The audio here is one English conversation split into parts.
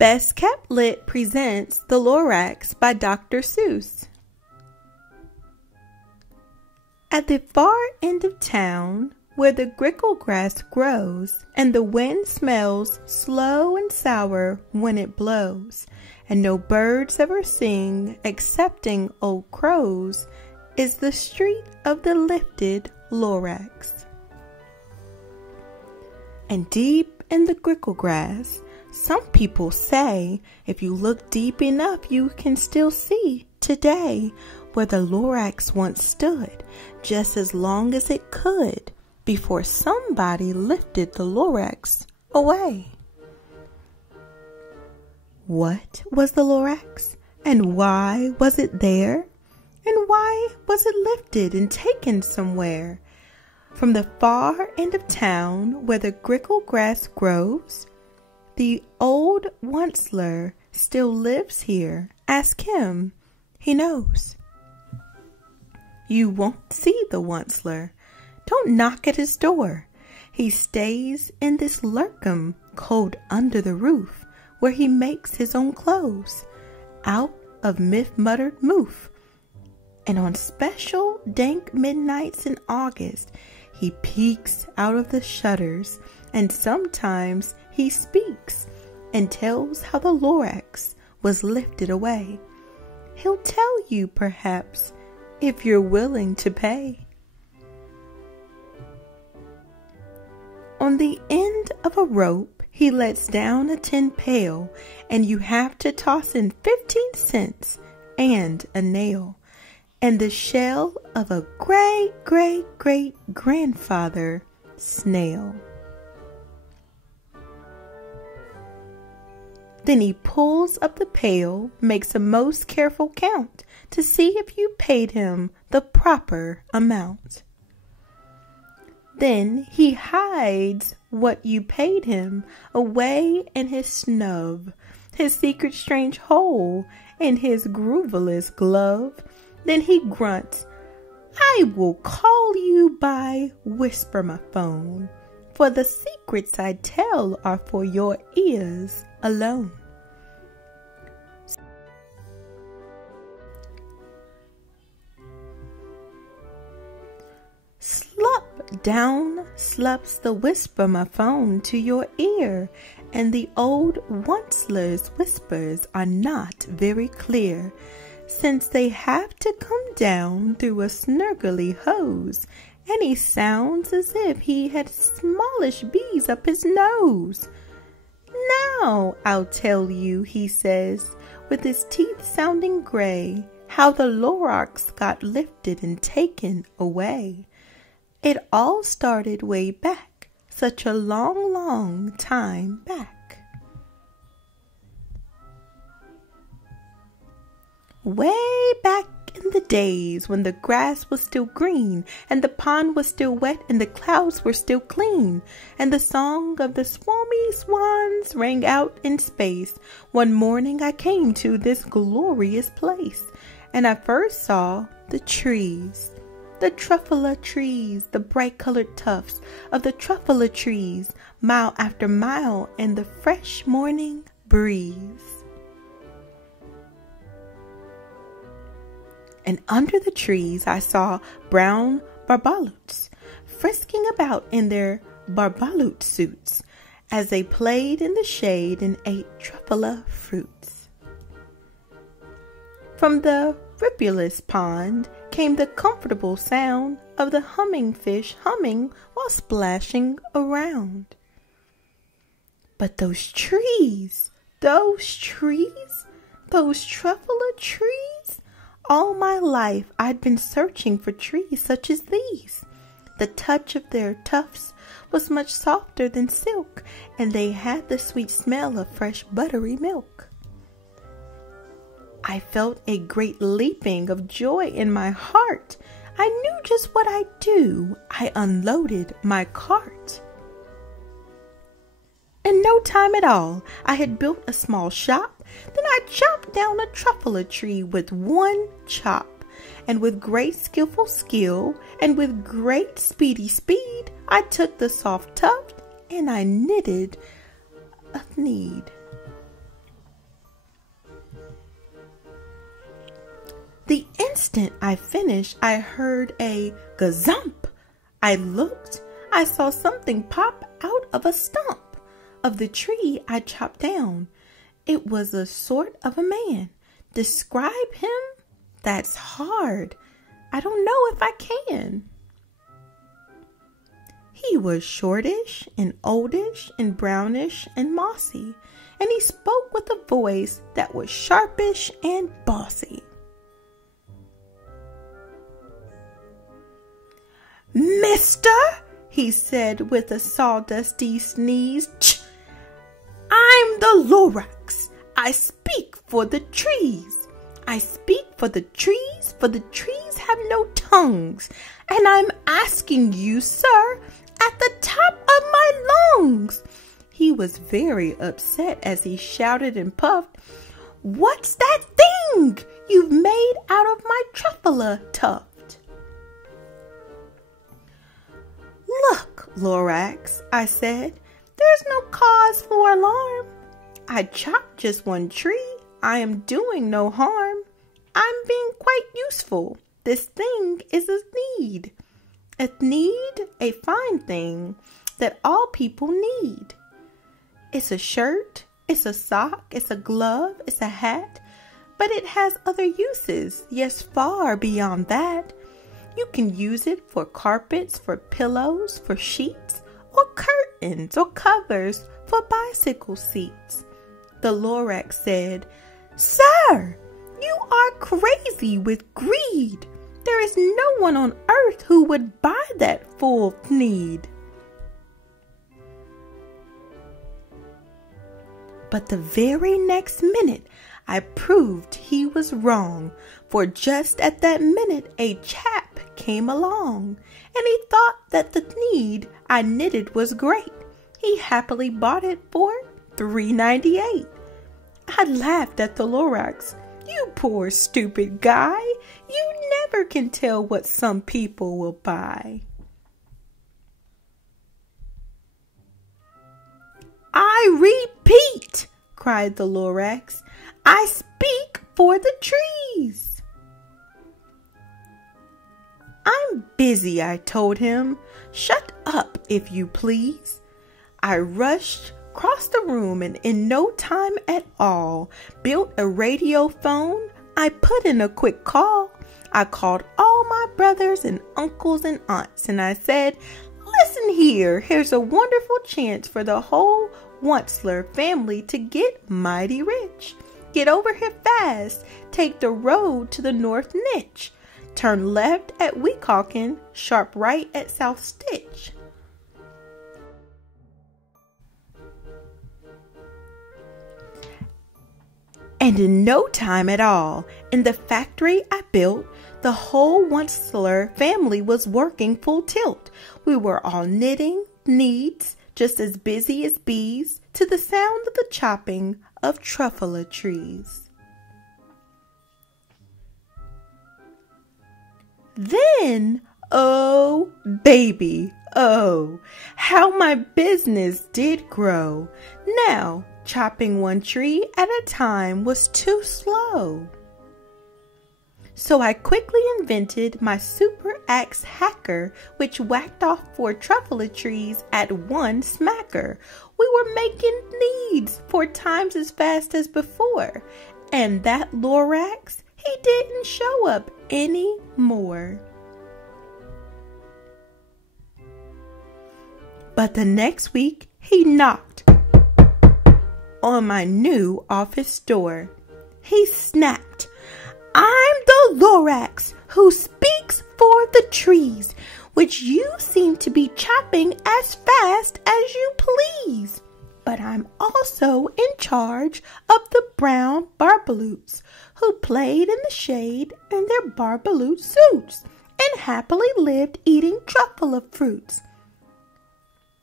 BestKeptLit presents The Lorax by Dr. Seuss. At the far end of town, where the grickle grass grows, and the wind smells slow and sour when it blows, and no birds ever sing excepting old crows, is the street of the lifted Lorax. And deep in the grickle grass, some people say, if you look deep enough, you can still see today where the Lorax once stood, just as long as it could, before somebody lifted the Lorax away. What was the Lorax, and why was it there? And why was it lifted and taken somewhere? From the far end of town where the grickle grass grows, the old onceler still lives here. Ask him, he knows. You won't see the onceler. Don't knock at his door. He stays in this lurkum cold under the roof, where he makes his own clothes out of myth-muttered moof. And on special dank midnights in August, he peeks out of the shutters, and sometimes he speaks and tells how the Lorax was lifted away. He'll tell you, perhaps, if you're willing to pay. On the end of a rope, he lets down a tin pail, and you have to toss in 15 cents and a nail, and the shell of a great-great-great-grandfather snail. Then he pulls up the pail, makes a most careful count to see if you paid him the proper amount. Then he hides what you paid him away in his snub, his secret strange hole in his grooveless glove. Then he grunts, I will call you by whisper my phone, for the secrets I tell are for your ears alone. Slop down slups the whisper my phone to your ear, and the old onceler's whispers are not very clear, since they have to come down through a snurgly hose, and he sounds as if he had smallish bees up his nose. Now I'll tell you, he says, with his teeth sounding gray, how the Lorax got lifted and taken away. It all started way back, such a long, long time back. Way back in the days when the grass was still green, and the pond was still wet, and the clouds were still clean, and the song of the swami swans rang out in space, one morning I came to this glorious place, and I first saw the trees. The truffula trees, the bright-colored tufts of the truffula trees, mile after mile in the fresh morning breeze. And under the trees I saw brown barbalouts frisking about in their barbaloot suits as they played in the shade and ate truffula fruits. From the ribulous pond came the comfortable sound of the humming fish humming while splashing around. But those trees, those truffula trees, all my life I'd been searching for trees such as these. The touch of their tufts was much softer than silk, and they had the sweet smell of fresh buttery milk. I felt a great leaping of joy in my heart. I knew just what I'd do. I unloaded my cart. In no time at all, I had built a small shop. Then I chopped down a truffula tree with one chop. And with great skillful skill, and with great speedy speed, I took the soft tuft and I knitted a need. instant I finished, I heard a gazump. I looked. I saw something pop out of a stump of the tree I chopped down. It was a sort of a man. Describe him? That's hard. I don't know if I can. He was shortish and oldish and brownish and mossy, and he spoke with a voice that was sharpish and bossy. "Mister," he said with a sawdusty sneeze, "I'm the Lorax. I speak for the trees. I speak for the trees have no tongues. And I'm asking you, sir, at the top of my lungs." He was very upset as he shouted and puffed, "What's that thing you've made out of my truffula tuft?" "Look, Lorax," I said, "there's no cause for alarm. I chopped just one tree. I am doing no harm. I'm being quite useful. This thing is a need. A fine thing that all people need. It's a shirt, it's a sock, it's a glove, it's a hat, but it has other uses, yes, far beyond that. You can use it for carpets, for pillows, for sheets, or curtains, or covers, for bicycle seats." The Lorax said, "Sir, you are crazy with greed. There is no one on earth who would buy that full need." But the very next minute, I proved he was wrong, for just at that minute a chap came along, and he thought that the need I knitted was great. He happily bought it for $3.98. I laughed at the Lorax. "You poor stupid guy, you never can tell what some people will buy." "I repeat," cried the Lorax, "I speak for the trees." "I'm busy," I told him. "Shut up, if you please." I rushed across the room and in no time at all built a radio phone. I put in a quick call. I called all my brothers and uncles and aunts, and I said, "Listen here, here's a wonderful chance for the whole Onceler family to get mighty rich. Get over here fast. Take the road to the North Niche. Turn left at Weehawken, sharp right at South Stitch." And in no time at all, in the factory I built, the whole Onceler family was working full tilt. We were all knitting needs, just as busy as bees, to the sound of the chopping of truffula trees. Then, oh baby, oh, how my business did grow. Now, chopping one tree at a time was too slow. So I quickly invented my super axe hacker, which whacked off 4 truffula trees at one smacker. We were making needs 4 times as fast as before, and that Lorax, he didn't show up anymore. But the next week, he knocked on my new office door. He snapped, "I'm the Lorax who speaks for the trees, which you seem to be chopping as fast as you please. But I'm also in charge of the brown barbaloots who played in the shade in their barbaloot suits and happily lived eating truffula fruits.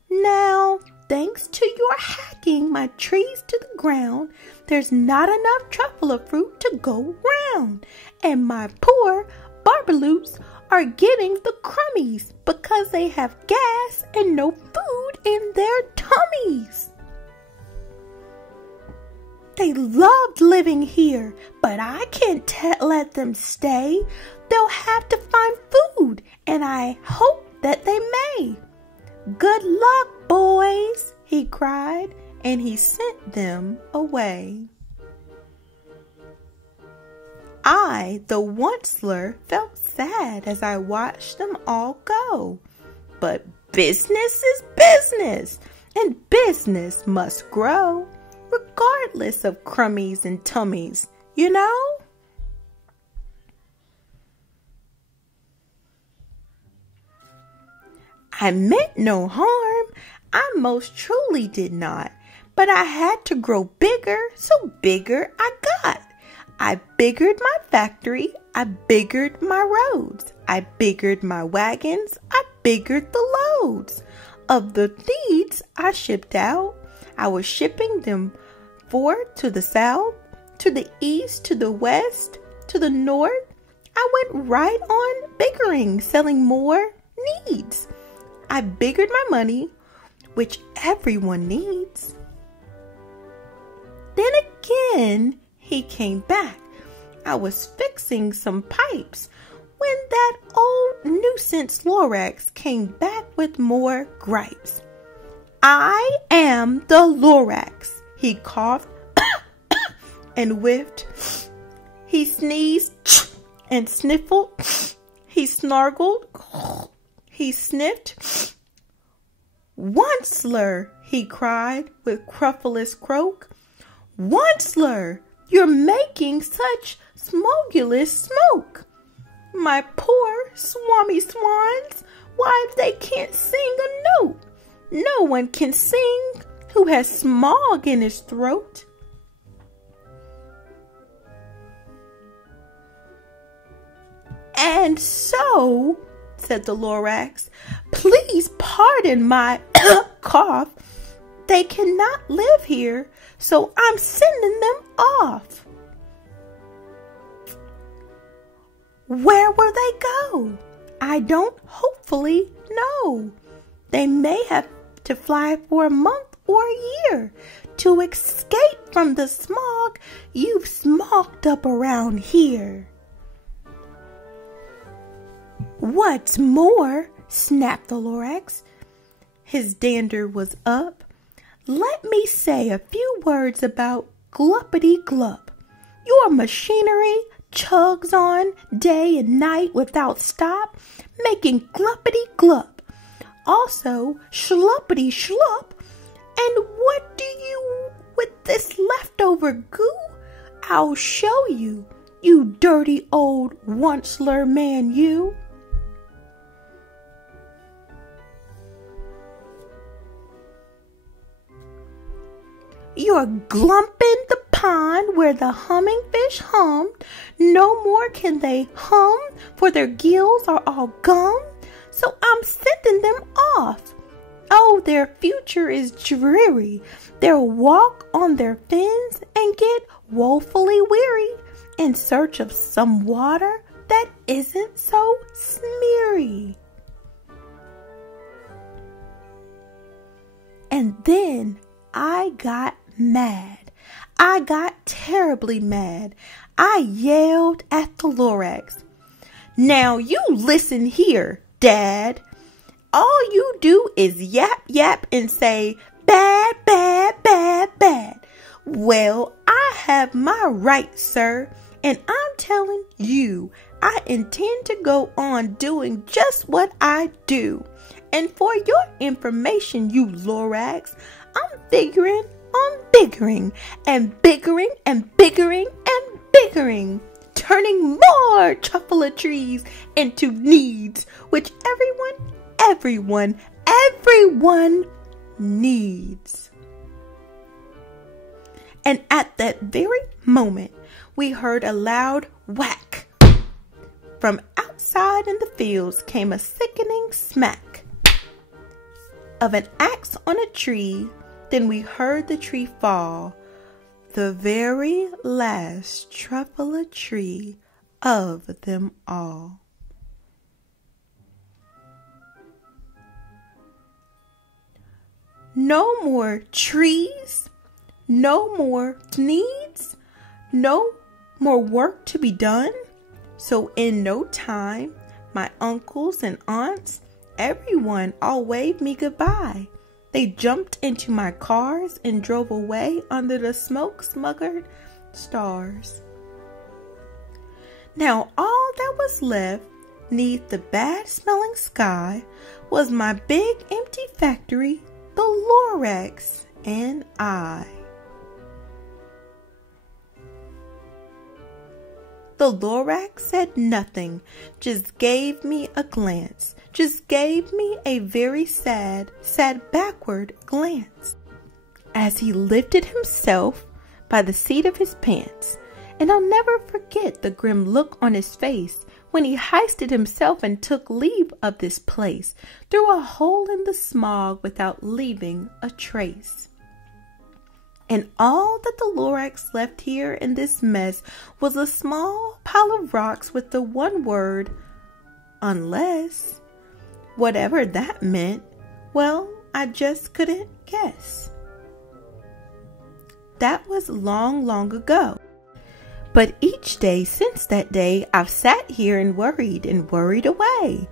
Now, thanks to your hacking my trees to the ground, there's not enough truffula fruit to go round, and my poor barbaloots are getting the crummies because they have gas and no food in their tummies." They loved living here, but I can't let them stay. They'll have to find food, and I hope that they may. Good luck, boys, he cried, and he sent them away. I, the onceler, felt sad as I watched them all go. But business is business, and business must grow, regardless of crummies and tummies, you know? I meant no harm, I most truly did not, but I had to grow bigger, so bigger I got. I biggered my factory, I biggered my roads, I biggered my wagons, I biggered the loads. Of the seeds I shipped out, I was shipping them to the south, to the east, to the west, to the north. I went right on biggering, selling more needs. I biggered my money, which everyone needs. Then again, he came back. I was fixing some pipes when that old nuisance Lorax came back with more gripes. I am the Lorax. He coughed and whiffed. He sneezed and sniffled. He snargled. He sniffed. Onceler, he cried with cruffulous croak. Onceler, you're making such smogulous smoke. My poor swami swans, why they can't sing a note. No one can sing who has smog in his throat. And so, said the Lorax, please pardon my cough. They cannot live here, so I'm sending them off. Where will they go? I don't hopefully know. They may have to fly for a month or a year to escape from the smog you've smogged up around here. What's more, snapped the Lorax, his dander was up, let me say a few words about Gluppity-Glup. Your machinery chugs on day and night without stop, making Gluppity-Glup. Also, Schluppity-Schlup. And what do you with this leftover goo? I'll show you, you dirty old onceler man, you. You're glumping the pond where the humming fish hummed. No more can they hum, for their gills are all gum. So I'm sending them off. Oh, their future is dreary. They'll walk on their fins and get woefully weary in search of some water that isn't so smeary. And then I got mad. I got terribly mad. I yelled at the Lorax. Now you listen here, Dad. All you do is yap, yap and say, bad, bad, bad, bad. Well, I have my rights, sir, and I'm telling you, I intend to go on doing just what I do. And for your information, you Lorax, I'm figuring on biggering and biggering and biggering and biggering, turning more truffle trees into needs, which everyone needs. And at that very moment, we heard a loud whack. From outside in the fields came a sickening smack of an axe on a tree. Then we heard the tree fall, the very last truffle tree of them all. No more trees, No more needs? No more work to be done? So in no time, my uncles and aunts, everyone all waved me goodbye. They jumped into my cars and drove away under the smoke-smuggered stars. Now all that was left neath the bad-smelling sky was my big empty factory, the Lorax, and I. The Lorax said nothing, just gave me a glance, just gave me a very sad backward glance, as he lifted himself by the seat of his pants. And I'll never forget the grim look on his face when he hoisted himself and took leave of this place through a hole in the smog without leaving a trace. And all that the Lorax left here in this mess was a small pile of rocks with the one word, unless. Whatever that meant, well, I just couldn't guess. That was long, long ago. But each day since that day, I've sat here and worried away.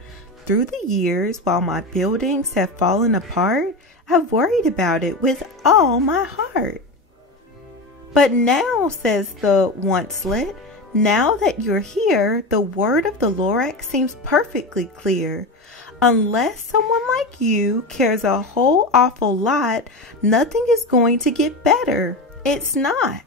Through the years, while my buildings have fallen apart, I've worried about it with all my heart. But now, says the once-lit, now that you're here, the word of the Lorax seems perfectly clear. Unless someone like you cares a whole awful lot, nothing is going to get better. It's not.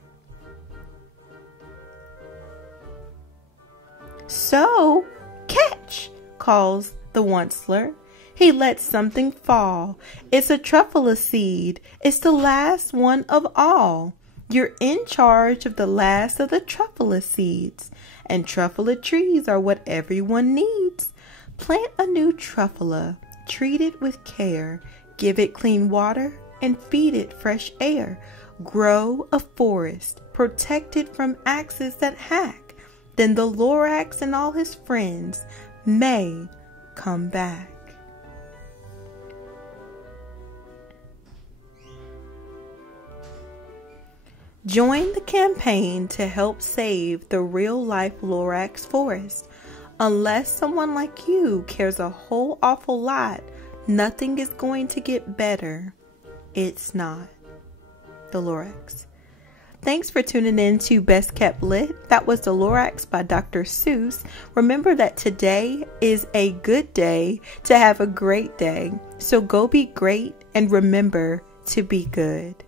So, catch, calls the once-ler. He lets something fall. It's a truffle seed. It's the last one of all. You're in charge of the last of the truffle seeds. And truffle trees are what everyone needs. Plant a new truffle, treat it with care. Give it clean water and feed it fresh air. Grow a forest, protect it from axes that hack. Then the Lorax and all his friends may come back. Join the campaign to help save the real-life Lorax forest. Unless someone like you cares a whole awful lot, nothing is going to get better. It's not. The Lorax. Thanks for tuning in to Best Kept Lit. That was the Lorax by Dr. Seuss. Remember that today is a good day to have a great day. So go be great and remember to be good.